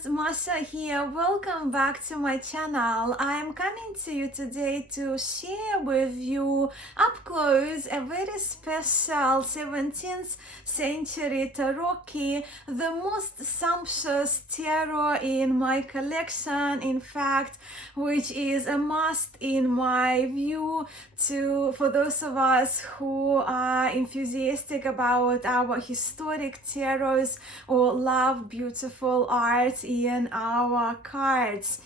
friends, Masha here. Welcome back to my channel. I am coming to you today to share with you up close a very special 17th century tarocchi, the most sumptuous tarot in my collection, in fact, which is a must in my view for those of us who are enthusiastic about our historic tarots or love beautiful art in our cards.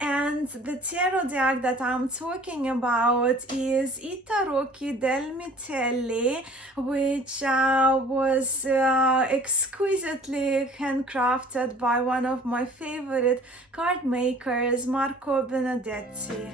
And the tarot deck that I'm talking about is I Tarocchi del Mitelli, which was exquisitely handcrafted by one of my favorite card makers, Marco Benedetti.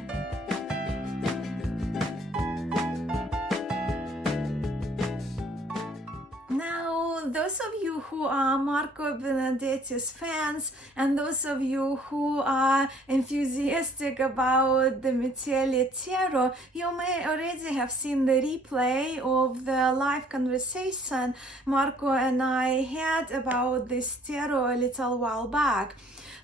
Those of you who are Marco Benedetti's fans and those of you who are enthusiastic about the Mitelli Tarot, you may already have seen the replay of the live conversation Marco and I had about this tarot a little while back.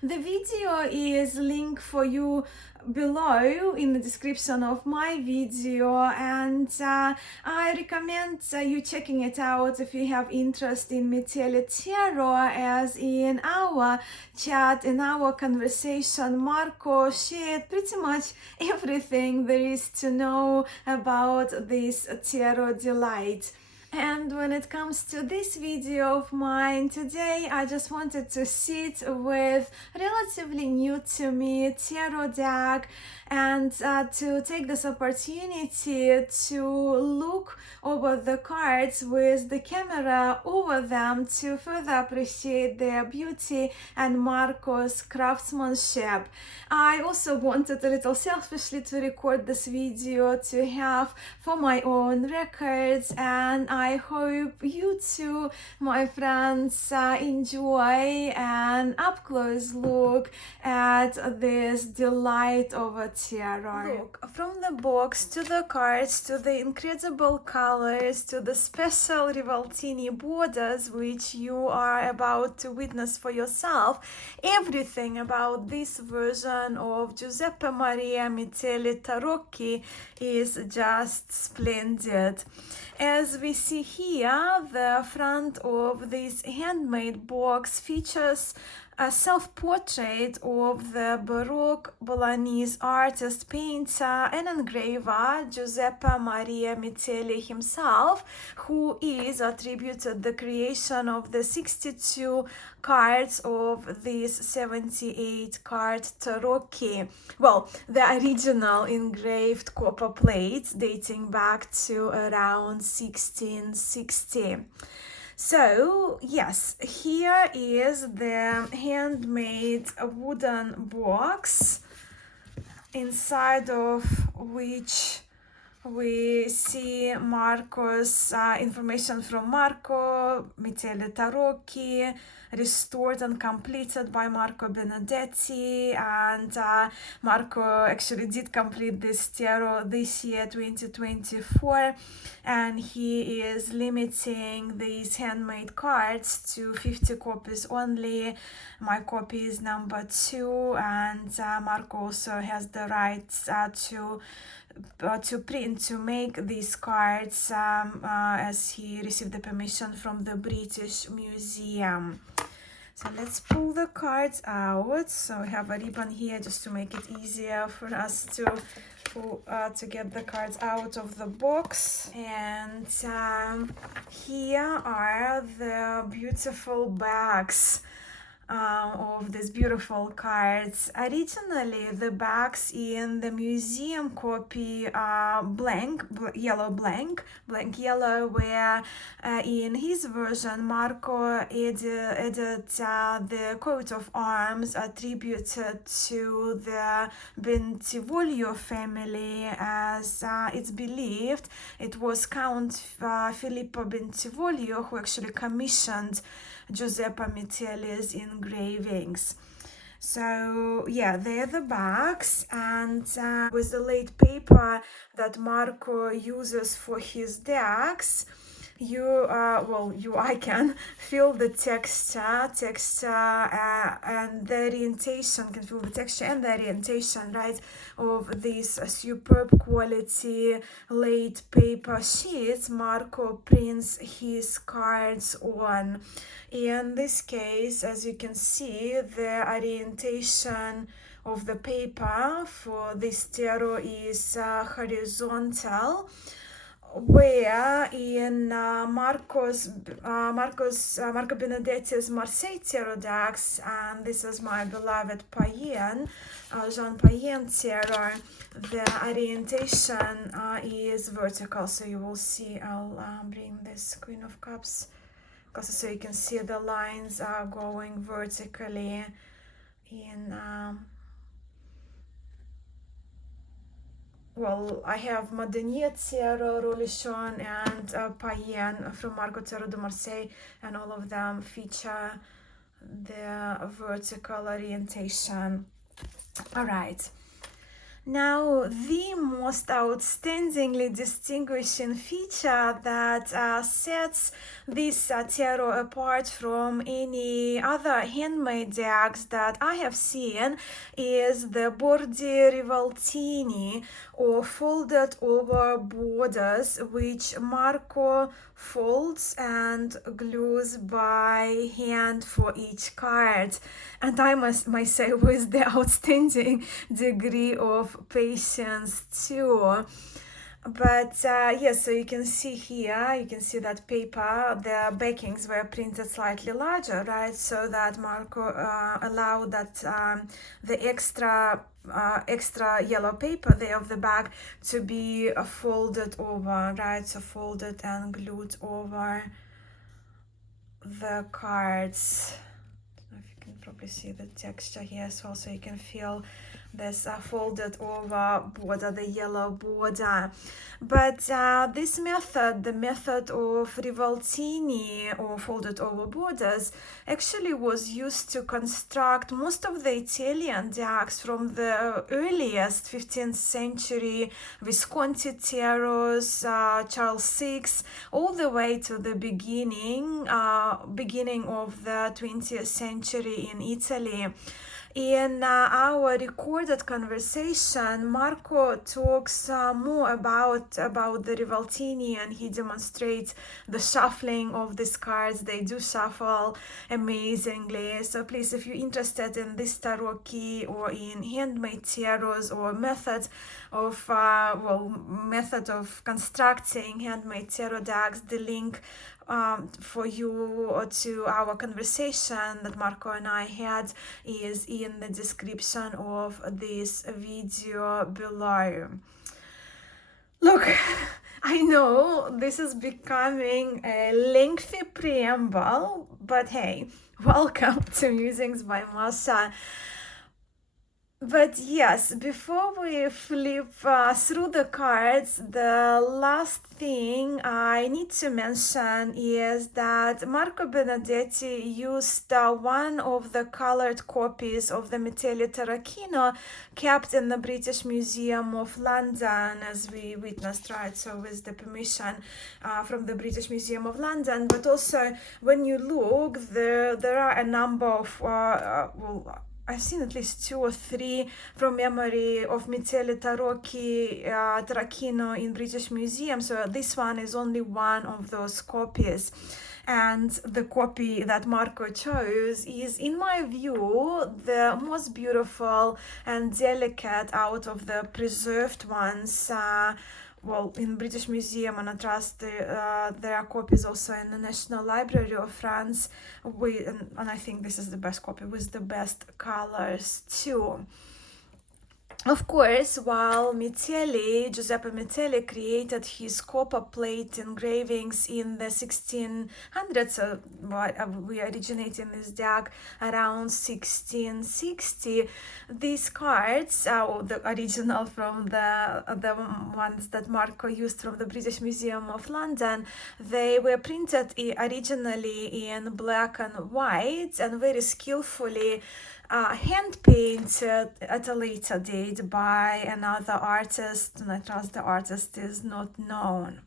The video is linked for you below in the description of my video, and I recommend you checking it out if you have interest in Mitelli Tarot, as in our chat, in our conversation, Marco shared pretty much everything there is to know about this tarot delight. And when it comes to this video of mine today, I just wanted to sit with relatively new to me tarot deck and to take this opportunity to look over the cards with the camera over them to further appreciate their beauty and Marco's craftsmanship. I also wanted a little selfishly to record this video to have for my own records, and I hope you too, my friends, enjoy an up-close look at this delight of a tarot. Look, from the box to the cards to the incredible colors to the special Rivaltini borders which you are about to witness for yourself, everything about this version of Giuseppe Maria Mitelli Tarocchi is just splendid. As we see here, the front of this handmade box features a self-portrait of the Baroque Bolognese artist, painter and engraver Giuseppe Maria Mitelli himself, who is attributed the creation of the 62 cards of this 78 card tarocchi. Well, the original engraved copper plates dating back to around 1660. So, yes, here is the handmade wooden box, inside of which we see Marco's information from Marco, Mitelli Tarocchi, restored and completed by Marco Benedetti, and Marco actually did complete this tarot this year, 2024, and he is limiting these handmade cards to 50 copies only. My copy is number 2, and Marco also has the rights to print, to make these cards, as he received the permission from the British Museum. So let's pull the cards out. So we have a ribbon here just to make it easier for us to get the cards out of the box. And here are the beautiful bags of these beautiful cards. Originally, the bags in the museum copy are blank yellow, where in his version Marco added the coat of arms attributed to the Bentivoglio family, as it's believed it was Count Filippo Bentivoglio who actually commissioned Giuseppe Mitelli's engravings. So yeah, they're the bags, and with the laid paper that Marco uses for his decks, I can feel the texture and the orientation, can feel the texture and the orientation, right, of these superb quality laid paper sheets Marco prints his cards on. In this case, as you can see, the orientation of the paper for this tarot is horizontal, where in Marco Benedetti's Marseille tarot decks, and this is my beloved Payen, Jean Payen tarot, the orientation is vertical. So you will see, I'll bring this Queen of Cups, so you can see the lines are going vertically in I have Madenier Tarot, Religion, and Payen from Marco Tarot de Marseille, and all of them feature the vertical orientation. All right. Now, the most outstandingly distinguishing feature that sets this tarot apart from any other handmade decks that I have seen is the bordi rivoltini, or folded over borders, which Marco folds and glues by hand for each card. And I must say, with the outstanding degree of patience too. But yes, so you can see here, you can see that paper, the backings were printed slightly larger, right, so that Marco allowed that the extra yellow paper there of the back to be folded over, right, so folded and glued over the cards. I don't know if you can probably see the texture here as well, so you can feel this folded over border, the yellow border. But this method, the method of rivoltini, or folded over borders, actually was used to construct most of the Italian decks from the earliest 15th century Visconti tarots, Charles VI, all the way to the beginning of the 20th century in Italy. In our recorded conversation, Marco talks more about the rivoltini, and he demonstrates the shuffling of these cards. They do shuffle amazingly. So please, if you're interested in this tarocchi or in handmade tarots or method of constructing handmade tarot decks, the link for you to our conversation that Marco and I had is in the description of this video below. Look, I know this is becoming a lengthy preamble, but hey, welcome to Musings by Mascha. But yes, before we flip through the cards, the last thing I need to mention is that Marco Benedetti used one of the colored copies of the Mitelli Tarocchi kept in the British Museum of London, as we witnessed, right? So with the permission from the British Museum of London. But also, when you look, there are a number of I've seen at least 2 or 3 from memory of Mitelli Tarocchi Tarocchino in British Museum. So this one is only one of those copies. And the copy that Marco chose is, in my view, the most beautiful and delicate out of the preserved ones. In British Museum, and I trust there are copies also in the National Library of France, and I think this is the best copy with the best colors too. Of course, while Giuseppe Mitelli created his copper plate engravings in the 1600s, so we originate in this deck around 1660, these cards, the original from the ones that Marco used from the British Museum of London, they were printed originally in black and white and very skillfully hand painted at a later date by another artist, and I trust the artist is not known.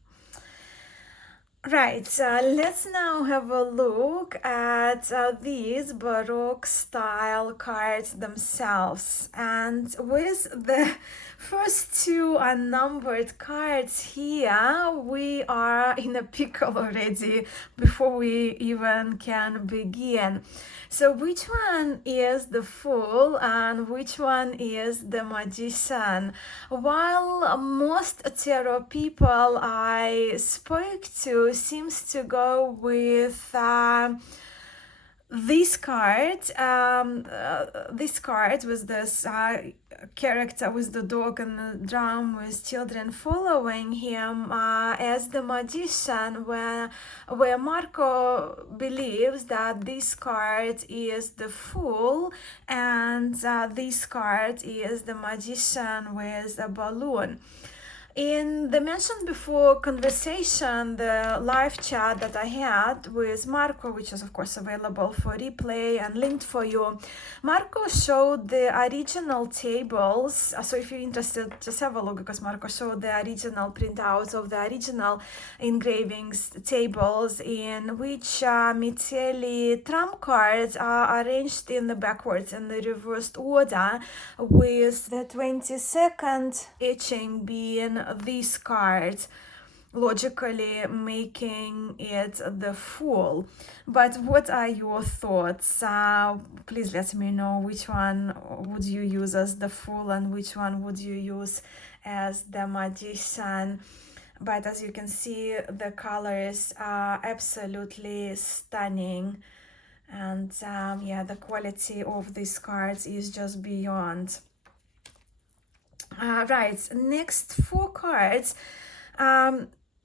Right, let's now have a look at these Baroque style cards themselves. And with the first two unnumbered cards here, we are in a pickle already before we even can begin. So which one is the Fool and which one is the Magician? While most tarot people I spoke to seems to go with this card with this character with the dog and the drum with children following him as the Magician, where Marco believes that this card is the Fool and this card is the Magician with a balloon. In the mentioned before conversation, the live chat that I had with Marco, which is of course available for replay and linked for you, Marco showed the original tables. So if you're interested, just have a look, because Marco showed the original printouts of the original engravings tables in which Mitelli trump cards are arranged in the backwards and the reversed order, with the 22nd etching being this card, logically making it the Fool. But what are your thoughts? Please let me know which one would you use as the Fool and which one would you use as the Magician. But as you can see, the colors are absolutely stunning, and yeah, the quality of these cards is just beyond. Right, next four cards.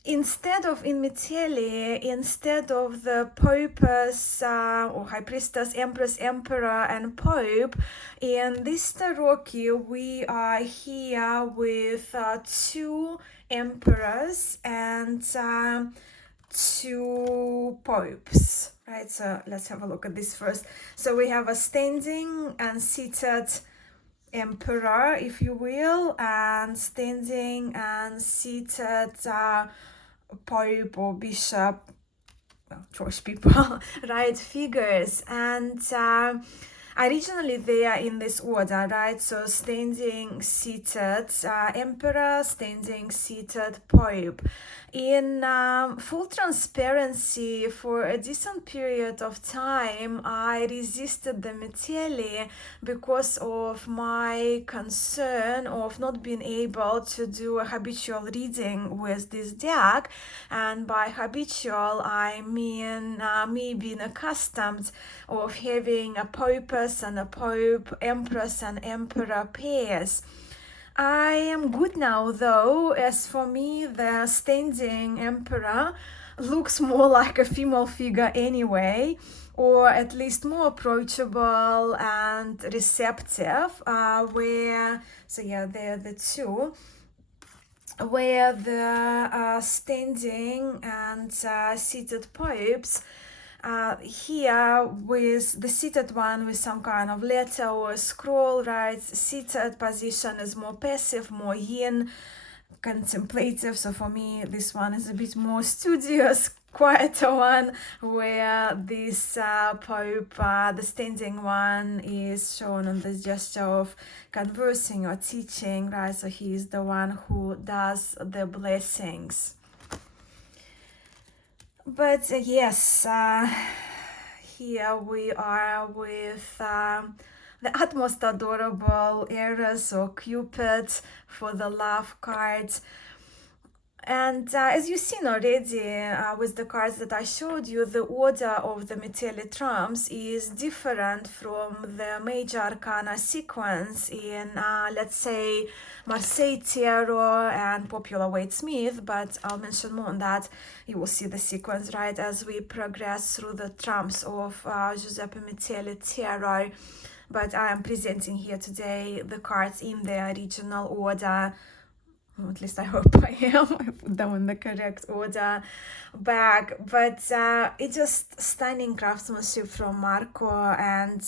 Instead of in Mitelli, instead of the Popes or High Priestess, Empress, Emperor, and Pope, in this Tarocchi we are here with two Emperors and two Popes. Right, so let's have a look at this first. So we have a standing and seated Emperor, if you will, and standing and seated Pope or Bishop, well, Jewish people, right, figures. And originally they are in this order, right? So standing, seated Emperor, standing, seated Pope. In full transparency, for a decent period of time, I resisted the Mitelli because of my concern of not being able to do a habitual reading with this deck. And by habitual, I mean me being accustomed of having a Popus and a Pope, Empress and Emperor pairs. I am good now, though, as for me the standing Emperor looks more like a female figure anyway, or at least more approachable and receptive, so yeah, they're the two, where the standing and seated popes, here with the seated one with some kind of letter or scroll, right? Seated position is more passive, more yin, contemplative. So for me, this one is a bit more studious, quieter one, where this Pope, the standing one, is shown on the gesture of conversing or teaching, right? So he is the one who does the blessings. But yes, here we are with the utmost adorable Eros or Cupid for the love cards. And as you've seen already with the cards that I showed you, the order of the Mitelli trumps is different from the major arcana sequence in, let's say, Marseille Tarot and Popular Waite Smith, but I'll mention more on that. You will see the sequence, right, as we progress through the trumps of Giuseppe Mitelli Tarot. But I am presenting here today the cards in their original order, At least I hope I am. I put them in the correct order back. But it's just stunning craftsmanship from Marco. And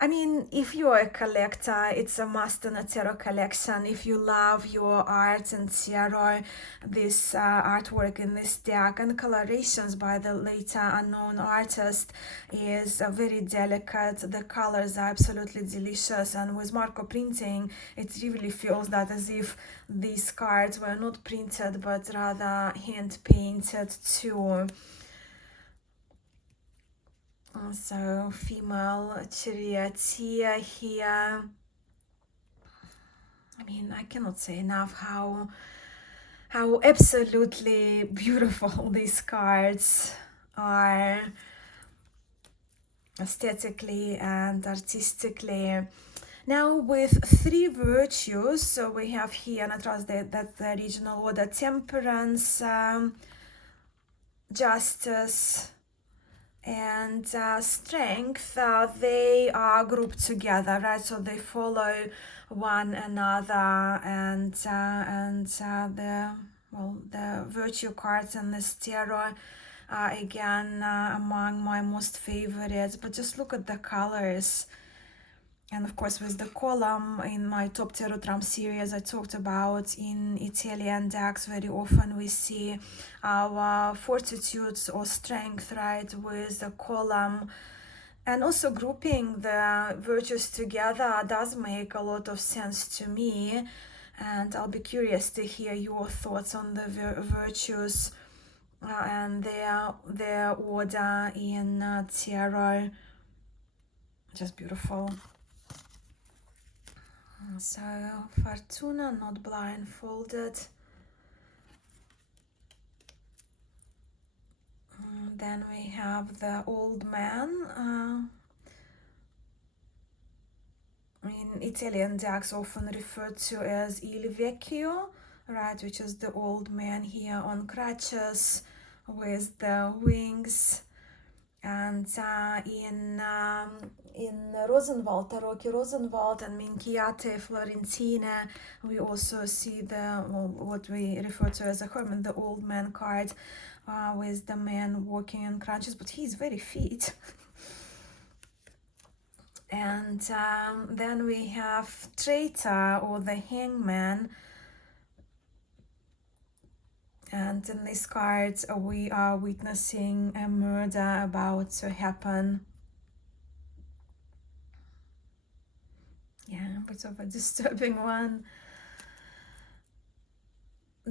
I mean, if you're a collector, it's a must in a tarot collection. If you love your art and tarot, this artwork in this deck and colorations by the later unknown artist is very delicate. The colors are absolutely delicious, and with Marco printing, it really feels that as if these cards were not printed but rather hand painted too. So female charioteer here. I mean, I cannot say enough how absolutely beautiful these cards are, aesthetically and artistically. Now with 3 virtues, so we have here, and I trust that the original order: temperance, justice, and strength. They are grouped together, right? So they follow one another, and the virtue cards in this tarot are again among my most favorites. But just look at the colors. And of course, with the column in my top tarot trump series, I talked about in Italian decks, very often we see our fortitudes or strength, right, with the column. And also grouping the virtues together does make a lot of sense to me. And I'll be curious to hear your thoughts on the virtues and their order in tarot. Just beautiful. So Fortuna, not blindfolded. Then we have the old man. In Italian decks often referred to as Il Vecchio, right, which is the old man here on crutches with the wings. And in Rosenwald, Tarocchi Rosenwald and Minchiate Florentine, we also see what we refer to as a hermit, the old man card, with the man walking on crutches, but he's very fit. And then we have traitor, or the hangman. And in this card, we are witnessing a murder about to happen. Yeah, a bit of a disturbing one.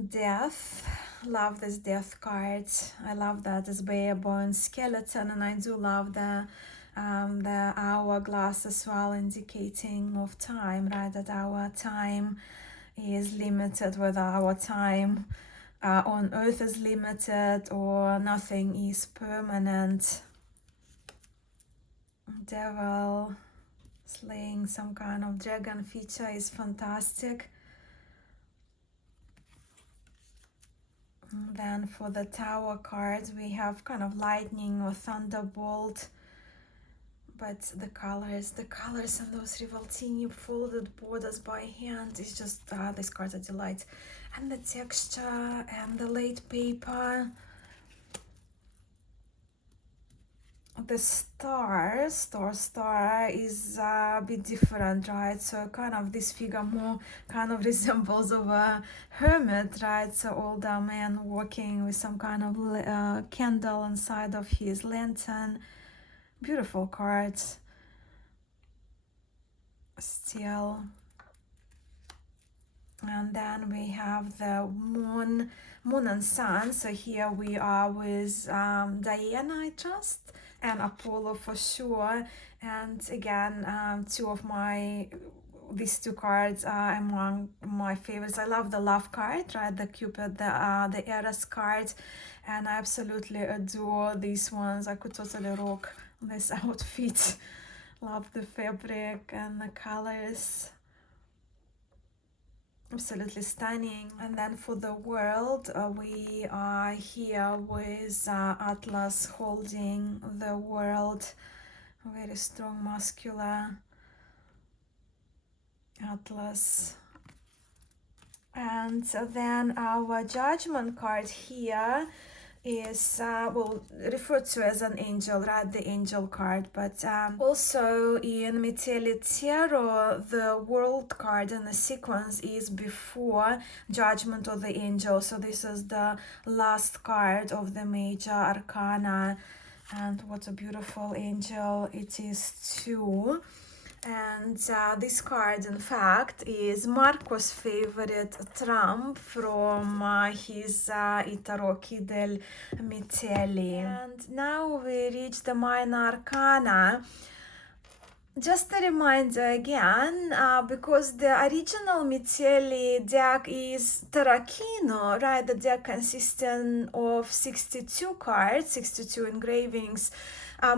Death. Love this death card. I love that it's bare bone skeleton, and I do love the hourglass as well, indicating of time, right? That our time is limited, whether our time on earth is limited or nothing is permanent. Devil slaying some kind of dragon feature is fantastic. And then for the tower cards, we have kind of lightning or thunderbolt. But the colors and those Rivaltini folded borders by hand is just, these cards are delight. And the texture and the laid paper. The star is a bit different, right? So kind of this figure more kind of resembles of a hermit, right? So older man walking with some kind of candle inside of his lantern. Beautiful cards. Still. And then we have the moon and sun. So here we are with Diana, I trust, and Apollo for sure. And again, these two cards are among my favorites. I love the love card, right? The Cupid, the Eros card, and I absolutely adore these ones. I could totally rock this outfit. Love the fabric and the colors. Absolutely stunning. And then for the world, we are here with Atlas holding the world. Very strong, muscular Atlas. And then our judgment card here is we'll refer to as an angel, right? The angel card, but also in Mitelli Tarot, the world card in the sequence is before judgment of the angel. So this is the last card of the major arcana, and what a beautiful angel it is too. And this card, in fact, is Marco's favorite trump from his I Tarocchi del Mitelli. And now we reach the minor arcana. Just a reminder again, because the original Mitelli deck is Tarocchino, right? The deck consisting of 62 cards, 62 engravings,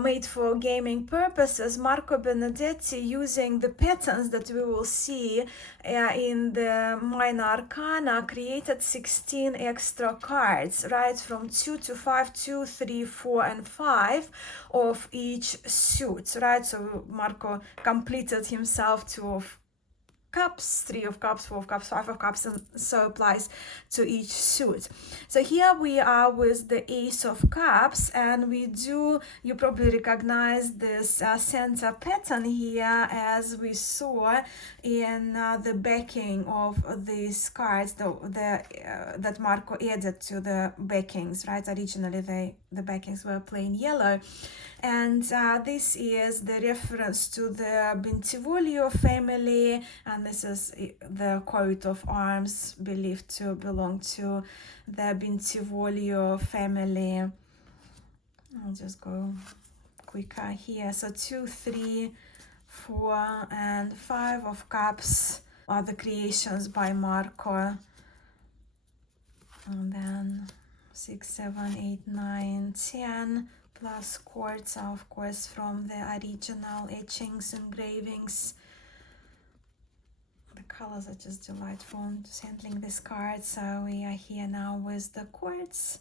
made for gaming purposes. Marco Benedetti, using the patterns that we will see in the minor arcana, created 16 extra cards, right, from 2 to 5, 2, 3, 4, and 5 of each suit, right? So Marco completed himself 2 of cups, 3 of cups, 4 of cups, 5 of cups, and so applies to each suit. So here we are with the Ace of Cups, and we do, you probably recognize this center pattern here, as we saw in the backing of these cards, that Marco added to the backings, right? Originally the backings were plain yellow. And this is the reference to the Bentivoglio family, and this is the coat of arms believed to belong to the Bentivoglio family. I'll just go quicker here. So 2, 3, 4, and 5 of cups are the creations by Marco. And then 6, 7, 8, 9, 10. Plus quartz, of course, from the original etchings, engravings. The colors are just delightful. Just handling this card. So we are here now with the quartz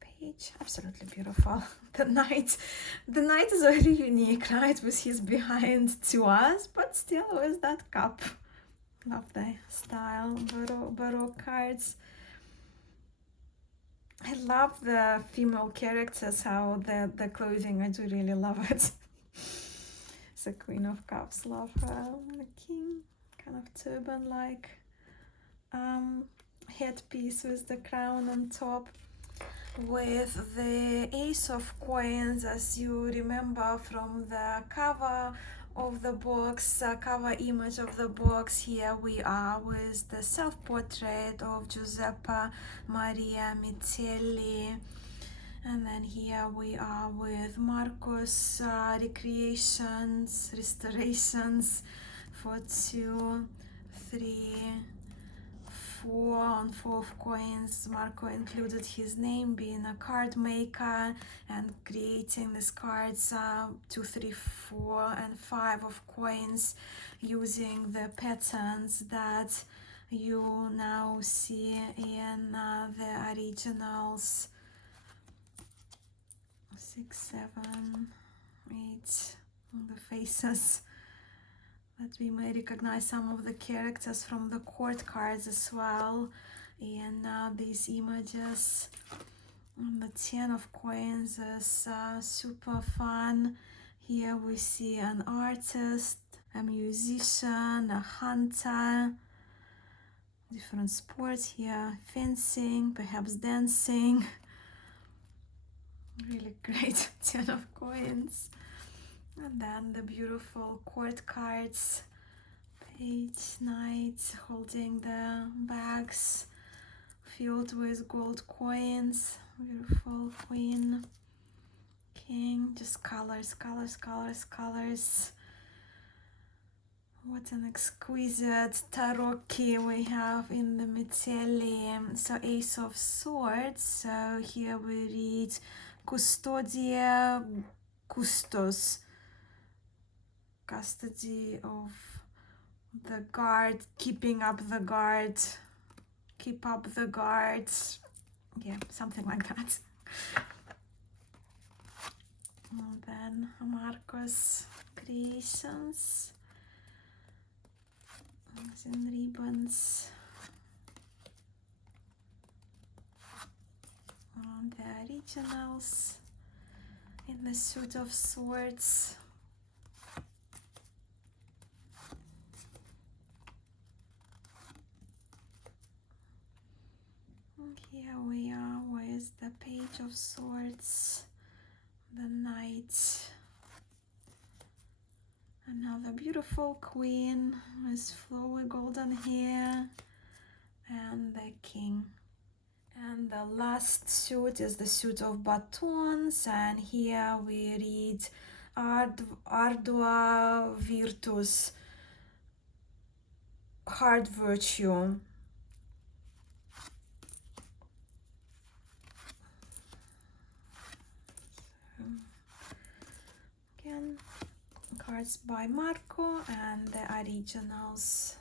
page. Absolutely beautiful. The knight is very unique, right? With his behind to us, but still with that cup. Love the style, Baroque cards. I love the female characters, how the clothing, I do really love it. It's the Queen of Cups, love her. The King, kind of turban-like headpiece with the crown on top. With the Ace of Coins, as you remember from the cover of the box, cover image of the box, here we are with the self-portrait of Giuseppe Maria Mitelli, and then here we are with Marco's recreations, restorations for 2, 3, 4 on 4 of coins. Marco included his name, being a card maker and creating these cards, 2, 3, 4, and 5 of coins, using the patterns that you now see in the originals. 6, 7, 8 on the faces. That we may recognize some of the characters from the court cards as well in these images. And the 10 of coins is super fun. Here we see an artist, a musician, a hunter, different sports here, fencing, perhaps dancing. Really great 10 of coins. And then the beautiful court cards, page, knight, holding the bags filled with gold coins, beautiful queen, king, just colors, colors, colors, colors. What an exquisite tarocchi we have in the Mitelli. So Ace of Swords, so here we read Custodia Custos, custody of the guard, keeping up the guard, keep up the guard, yeah, something like that. And then Marco's creations, in ribbons, The originals in the suit of swords. And here we are with the page of swords, the knight, another beautiful queen with flowy golden hair, and the king. And the last suit is the suit of batons, and here we read ardua virtus, hard virtue. Again, cards by Marco and the originals.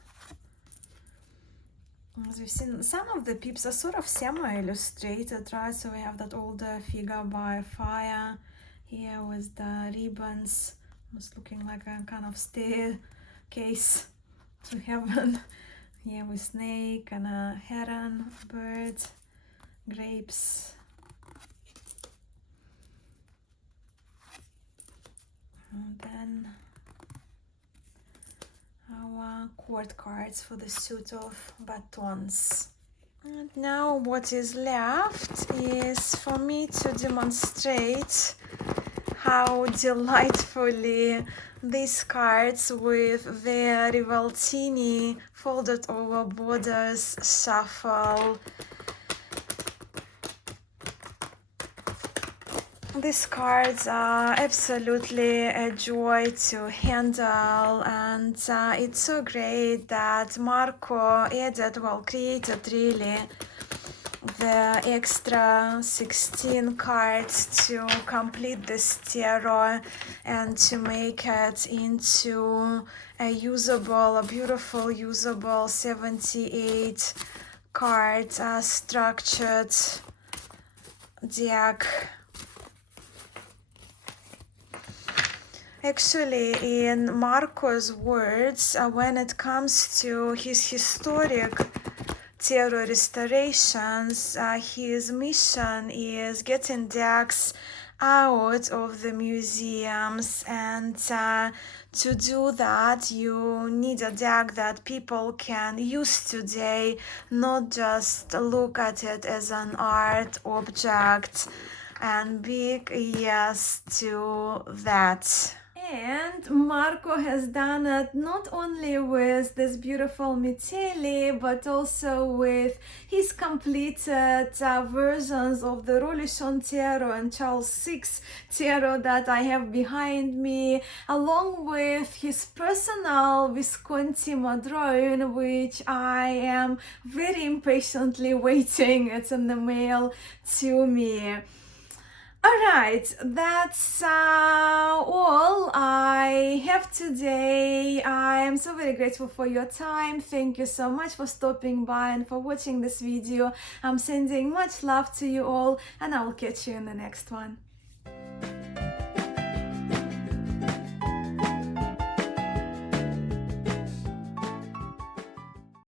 As we've seen, some of the pips are sort of semi-illustrated, right? So we have that older figure by fire here with the ribbons, almost looking like a kind of staircase to heaven. Here with snake and a heron, bird, grapes. And then our court cards for the suit of batons. And now what is left is for me to demonstrate how delightfully these cards with their rivoltini folded over borders shuffle. These cards are absolutely a joy to handle, and it's so great that Marco created really the extra 16 cards to complete this tarot and to make it into a beautiful usable 78 card structured deck. Actually, in Marco's words, when it comes to his historic tarot restorations, his mission is getting decks out of the museums, and to do that you need a deck that people can use today, not just look at it as an art object. And big yes to that. And Marco has done it not only with this beautiful Mitelli, but also with his completed versions of the Religion Tarot and Charles VI Tarot that I have behind me, along with his personal Visconti Madrone, which I am very impatiently waiting. It's in the mail to me. Alright, that's all I have today. I am so very grateful for your time. Thank you so much for stopping by and for watching this video. I'm sending much love to you all, and I will catch you in the next one.